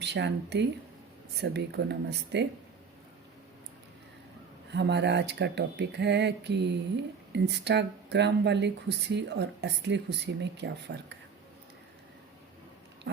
शांति। सभी को नमस्ते। हमारा आज का टॉपिक है कि इंस्टाग्राम वाली खुशी और असली खुशी में क्या फ़र्क है।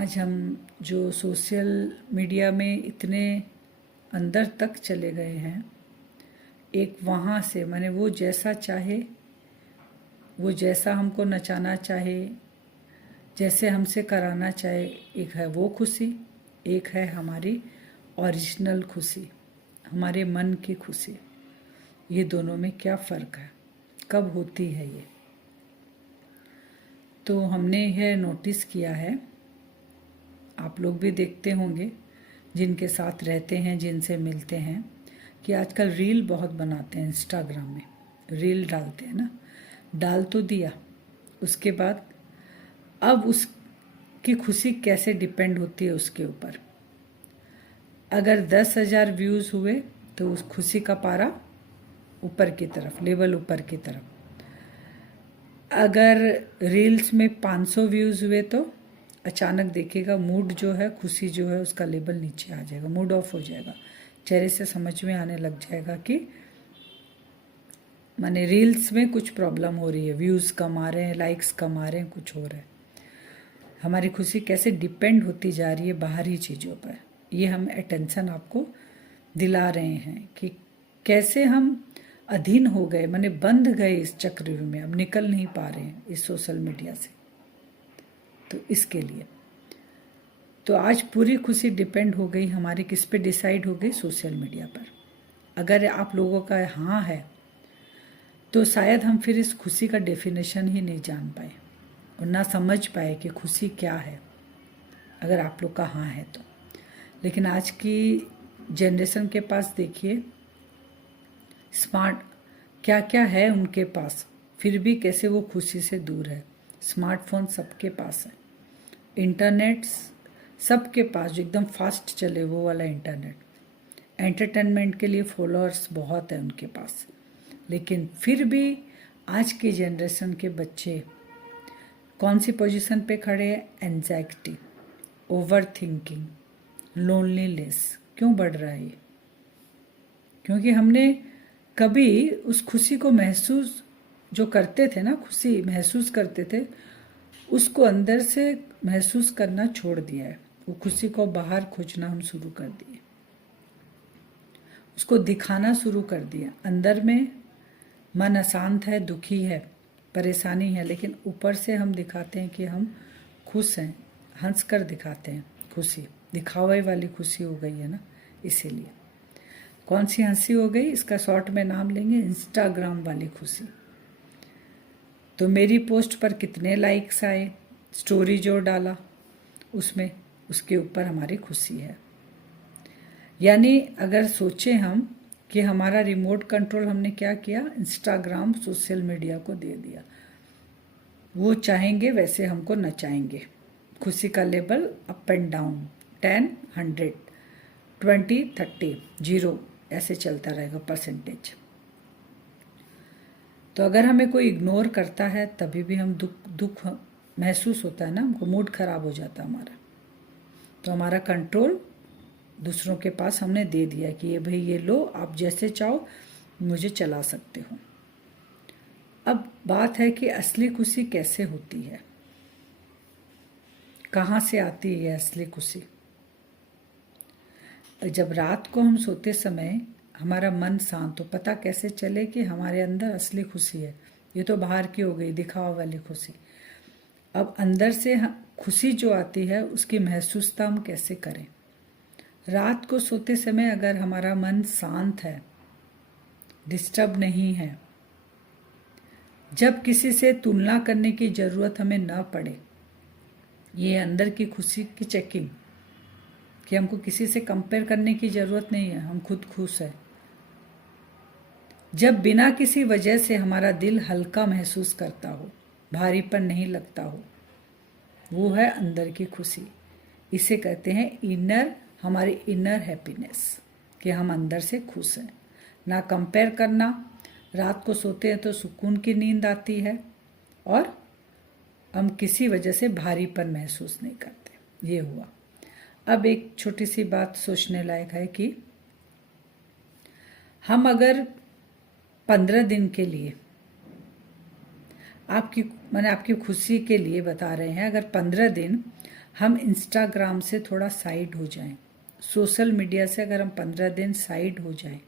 आज हम जो सोशल मीडिया में इतने अंदर तक चले गए हैं, एक वहाँ से माने वो जैसा चाहे, वो जैसा हमको नचाना चाहे, जैसे हमसे कराना चाहे, एक है वो खुशी, एक है हमारी ओरिजिनल खुशी, हमारे मन की खुशी। ये दोनों में क्या फ़र्क है, कब होती है ये? तो हमने यह नोटिस किया है, आप लोग भी देखते होंगे जिनके साथ रहते हैं, जिनसे मिलते हैं, कि आजकल रील बहुत बनाते हैं। इंस्टाग्राम में रील डालते हैं ना, डाल तो दिया, उसके बाद अब उसकी खुशी कैसे डिपेंड होती है उसके ऊपर। अगर 10,000 व्यूज़ हुए तो उस खुशी का पारा ऊपर की तरफ, लेवल ऊपर की तरफ। अगर रील्स में 500 व्यूज़ हुए तो अचानक देखिएगा मूड जो है, खुशी जो है, उसका लेवल नीचे आ जाएगा, मूड ऑफ हो जाएगा। चेहरे से समझ में आने लग जाएगा कि माने रील्स में कुछ प्रॉब्लम हो रही है, व्यूज़ कम आ रहे हैं, लाइक्स कम आ रहे हैं, कुछ हो रहा है। हमारी खुशी कैसे डिपेंड होती जा रही है बाहरी चीज़ों पर, ये हम अटेंशन आपको दिला रहे हैं कि कैसे हम अधीन हो गए, माने बंध गए इस चक्रव्यूह में, अब निकल नहीं पा रहे हैं इस सोशल मीडिया से। तो इसके लिए तो आज पूरी खुशी डिपेंड हो गई हमारी किस पे डिसाइड हो गई, सोशल मीडिया पर। अगर आप लोगों का हाँ है तो शायद हम फिर इस खुशी का डेफिनेशन ही नहीं जान पाए और ना समझ पाए कि खुशी क्या है, अगर आप लोग का हाँ है तो। लेकिन आज की जनरेशन के पास देखिए, स्मार्ट क्या क्या है उनके पास, फिर भी कैसे वो खुशी से दूर है। स्मार्टफोन सबके पास है, इंटरनेट सबके पास, जो एकदम फास्ट चले वो वाला इंटरनेट। एंटरटेनमेंट के लिए फॉलोअर्स बहुत है उनके पास, लेकिन फिर भी आज की जनरेशन के बच्चे कौन सी पोजीशन पे खड़े हैं? Anxiety, over thinking, loneliness. क्यों बढ़ रहा है ये? क्योंकि हमने कभी उस खुशी को महसूस जो करते थे ना, खुशी महसूस करते थे, उसको अंदर से महसूस करना छोड़ दिया है। वो खुशी को बाहर खोजना हम शुरू कर दिए, उसको दिखाना शुरू कर दिया। अंदर में मन अशांत है, दुखी है, परेशानी है, लेकिन ऊपर से हम दिखाते हैं कि हम खुश हैं, हंस कर दिखाते हैं खुशी। दिखावे वाली खुशी हो गई है ना, इसीलिए। कौन सी हंसी हो गई, इसका शॉर्ट में नाम लेंगे इंस्टाग्राम वाली खुशी। तो मेरी पोस्ट पर कितने लाइक्स आए, स्टोरी जो डाला उसमें, उसके ऊपर हमारी खुशी है। यानी अगर सोचें हम कि हमारा रिमोट कंट्रोल हमने क्या किया, इंस्टाग्राम सोशल मीडिया को दे दिया। वो चाहेंगे वैसे हमको नचाएंगे। खुशी का लेवल अप एंड डाउन, 10, 100, 20, 30, 0 ऐसे चलता रहेगा परसेंटेज। तो अगर हमें कोई इग्नोर करता है तभी भी हम दुख महसूस होता है ना, हमको मूड खराब हो जाता है हमारा। तो हमारा कंट्रोल दूसरों के पास हमने दे दिया कि ये भाई ये लो, आप जैसे चाहो मुझे चला सकते हो। अब बात है कि असली खुशी कैसे होती है, कहाँ से आती है असली खुशी? जब रात को हम सोते समय हमारा मन शांत हो, पता कैसे चले कि हमारे अंदर असली खुशी है? ये तो बाहर की हो गई, दिखावा वाली खुशी। अब अंदर से खुशी जो आती है उसकी महसूसता हम कैसे करें? रात को सोते समय अगर हमारा मन शांत है, डिस्टर्ब नहीं है, जब किसी से तुलना करने की ज़रूरत हमें न पड़े, ये अंदर की खुशी की चेकिंग कि हमको किसी से कंपेयर करने की ज़रूरत नहीं है, हम खुद खुश है। जब बिना किसी वजह से हमारा दिल हल्का महसूस करता हो, भारीपन नहीं लगता हो, वो है अंदर की खुशी। इसे कहते हैं इनर, हमारी इनर हैप्पीनेस, कि हम अंदर से खुश हैं। ना कंपेयर करना, रात को सोते हैं तो सुकून की नींद आती है और हम किसी वजह से भारीपन महसूस नहीं करते। ये हुआ। अब एक छोटी सी बात सोचने लायक है कि हम अगर 15 दिन के लिए मैंने आपकी खुशी के लिए बता रहे हैं, अगर 15 दिन हम इंस्टाग्राम से थोड़ा साइड हो जाएं, सोशल मीडिया से अगर हम 15 दिन साइड हो जाएं,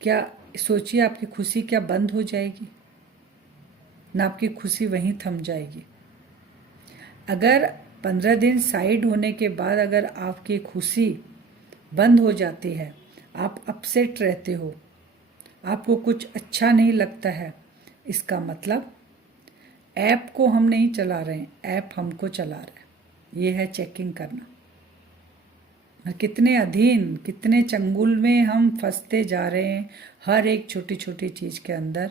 क्या सोचिए आपकी खुशी क्या बंद हो जाएगी? ना आपकी खुशी वहीं थम जाएगी। अगर 15 दिन साइड होने के बाद अगर आपकी खुशी बंद हो जाती है, आप अपसेट रहते हो, आपको कुछ अच्छा नहीं लगता है, इसका मतलब ऐप को हम नहीं चला रहे हैं, ऐप हमको चला रहा है। ये है चेकिंग करना। कितने अधीन, कितने चंगुल में हम फंसते जा रहे हैं हर एक छोटी छोटी चीज़ के अंदर,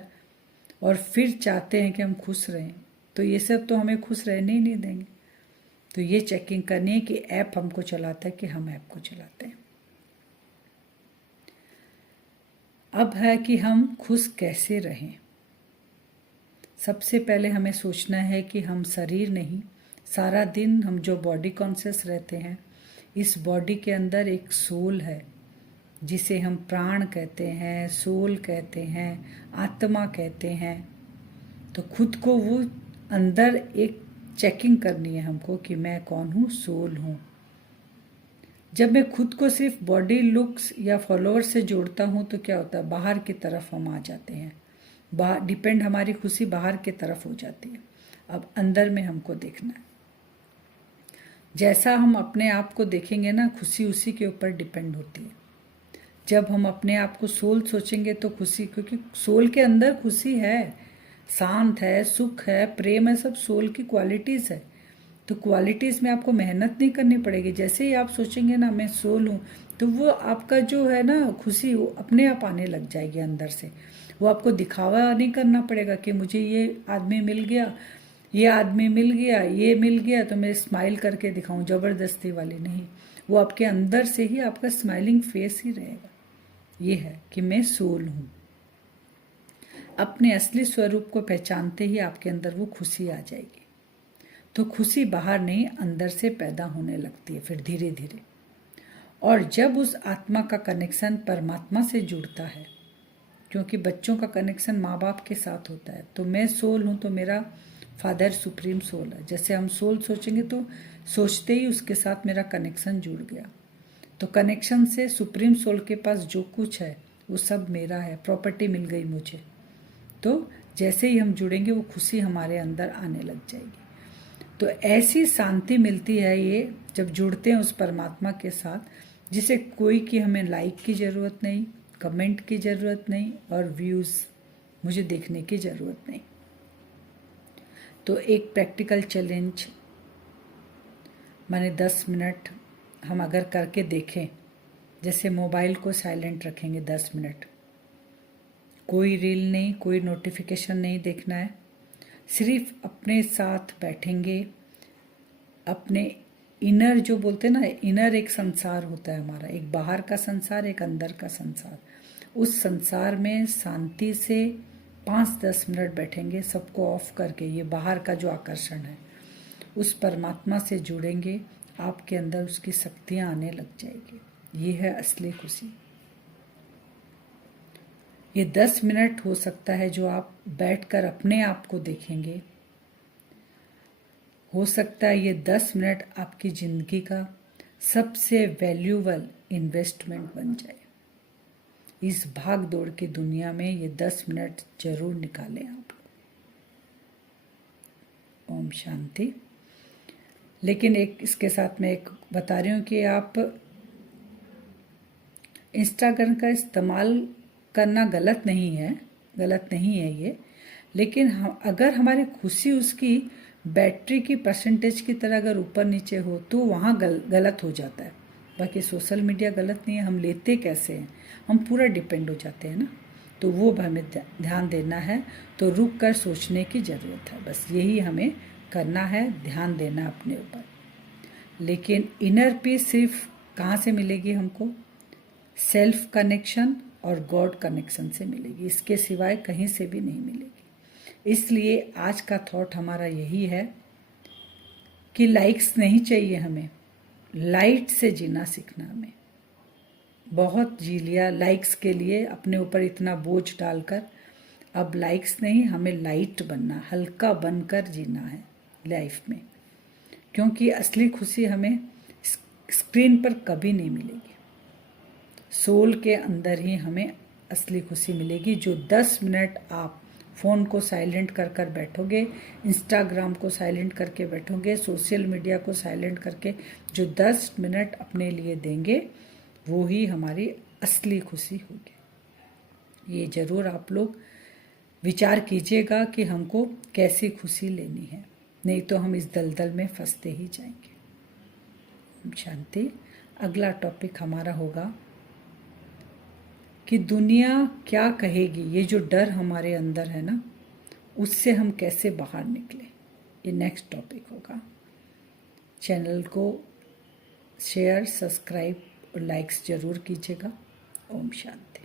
और फिर चाहते हैं कि हम खुश रहें। तो ये सब तो हमें खुश रहने ही नहीं देंगे। तो ये चेकिंग करनी है कि ऐप हमको चलाता है कि हम ऐप को चलाते हैं। अब है कि हम खुश कैसे रहें। सबसे पहले हमें सोचना है कि हम शरीर नहीं, सारा दिन हम जो बॉडी कॉन्शियस रहते हैं, इस बॉडी के अंदर एक सोल है जिसे हम प्राण कहते हैं, सोल कहते हैं, आत्मा कहते हैं। तो खुद को वो अंदर एक चेकिंग करनी है हमको कि मैं कौन हूँ, सोल हूँ। जब मैं खुद को सिर्फ बॉडी लुक्स या फॉलोअर्स से जोड़ता हूँ तो क्या होता है, बाहर की तरफ हम आ जाते हैं, बाहर डिपेंड, हमारी खुशी बाहर की तरफ हो जाती है। अब अंदर में हमको देखना है। जैसा हम अपने आप को देखेंगे ना, खुशी उसी के ऊपर डिपेंड होती है। जब हम अपने आप को सोल सोचेंगे तो खुशी, क्योंकि सोल के अंदर खुशी है, शांत है, सुख है, प्रेम है, सब सोल की क्वालिटीज़ है। तो क्वालिटीज़ में आपको मेहनत नहीं करनी पड़ेगी। जैसे ही आप सोचेंगे ना मैं सोल हूँ, तो वो आपका जो है ना खुशी, वो अपने आप आने लग जाएगी अंदर से। वो आपको दिखावा नहीं करना पड़ेगा कि मुझे ये आदमी मिल गया, ये आदमी मिल गया, ये मिल गया तो मैं स्माइल करके दिखाऊं, ज़बरदस्ती वाली नहीं। वो आपके अंदर से ही आपका स्माइलिंग फेस ही रहेगा। ये है कि मैं सोल हूँ। अपने असली स्वरूप को पहचानते ही आपके अंदर वो खुशी आ जाएगी। तो खुशी बाहर नहीं, अंदर से पैदा होने लगती है फिर धीरे धीरे। और जब उस आत्मा का कनेक्शन परमात्मा से जुड़ता है, क्योंकि बच्चों का कनेक्शन माँ बाप के साथ होता है, तो मैं सोल हूँ तो मेरा फादर सुप्रीम सोल है। जैसे हम सोल सोचेंगे तो सोचते ही उसके साथ मेरा कनेक्शन जुड़ गया। तो कनेक्शन से सुप्रीम सोल के पास जो कुछ है वो सब मेरा है, प्रॉपर्टी मिल गई मुझे। तो जैसे ही हम जुड़ेंगे वो खुशी हमारे अंदर आने लग जाएगी। तो ऐसी शांति मिलती है ये जब जुड़ते हैं उस परमात्मा के साथ, जिसे कोई की हमें लाइक की ज़रूरत नहीं, कमेंट की ज़रूरत नहीं, और व्यूज़ मुझे देखने की ज़रूरत नहीं। तो एक प्रैक्टिकल चैलेंज माने 10 मिनट हम अगर करके देखें, जैसे मोबाइल को साइलेंट रखेंगे 10 मिनट, कोई रील नहीं, कोई नोटिफिकेशन नहीं देखना है, सिर्फ अपने साथ बैठेंगे। अपने इनर जो बोलते हैं ना, इनर एक संसार होता है हमारा, एक बाहर का संसार, एक अंदर का संसार। उस संसार में शांति से 5-10 मिनट बैठेंगे, सबको ऑफ करके। ये बाहर का जो आकर्षण है, उस परमात्मा से जुड़ेंगे, आपके अंदर उसकी शक्तियाँ आने लग जाएगी। ये है असली खुशी। ये 10 मिनट हो सकता है जो आप बैठकर अपने आप को देखेंगे। हो सकता है ये 10 मिनट आपकी ज़िंदगी का सबसे वैल्यूबल इन्वेस्टमेंट बन जाए। इस भाग दौड़ की दुनिया में ये 10 मिनट जरूर निकालें आप। ओम शांति। लेकिन एक इसके साथ मैं एक बता रही हूँ कि आप इंस्टाग्राम का इस्तेमाल करना गलत नहीं है, गलत नहीं है ये। लेकिन हम अगर हमारी खुशी उसकी बैटरी की परसेंटेज की तरह अगर ऊपर नीचे हो तो वहाँ गलत हो जाता है। बाकी सोशल मीडिया गलत नहीं है, हम लेते कैसे हैं, हम पूरा डिपेंड हो जाते हैं ना। तो वो हमें ध्यान देना है। तो रुक कर सोचने की ज़रूरत है, बस यही हमें करना है, ध्यान देना अपने ऊपर। लेकिन इनर पीस सिर्फ कहाँ से मिलेगी हमको? सेल्फ कनेक्शन और गॉड कनेक्शन से मिलेगी, इसके सिवाय कहीं से भी नहीं मिलेगी। इसलिए आज का थॉट हमारा यही है कि लाइक्स नहीं चाहिए हमें, लाइट से जीना सीखना हमें। बहुत जी लिया लाइक्स के लिए, अपने ऊपर इतना बोझ डालकर। अब लाइक्स नहीं, हमें लाइट बनना, हल्का बनकर जीना है लाइफ में, क्योंकि असली खुशी हमें स्क्रीन पर कभी नहीं मिलेगी। सोल के अंदर ही हमें असली खुशी मिलेगी। जो 10 मिनट आप फ़ोन को साइलेंट कर कर बैठोगे, इंस्टाग्राम को साइलेंट करके बैठोगे, सोशल मीडिया को साइलेंट करके जो 10 मिनट अपने लिए देंगे, वो ही हमारी असली खुशी होगी। ये ज़रूर आप लोग विचार कीजिएगा कि हमको कैसी खुशी लेनी है, नहीं तो हम इस दलदल में फंसते ही जाएंगे। शांति। अगला टॉपिक हमारा होगा कि दुनिया क्या कहेगी। ये जो डर हमारे अंदर है ना, उससे हम कैसे बाहर निकले, ये नेक्स्ट टॉपिक होगा। चैनल को शेयर, सब्सक्राइब और लाइक्स ज़रूर कीजिएगा। ओम शांति।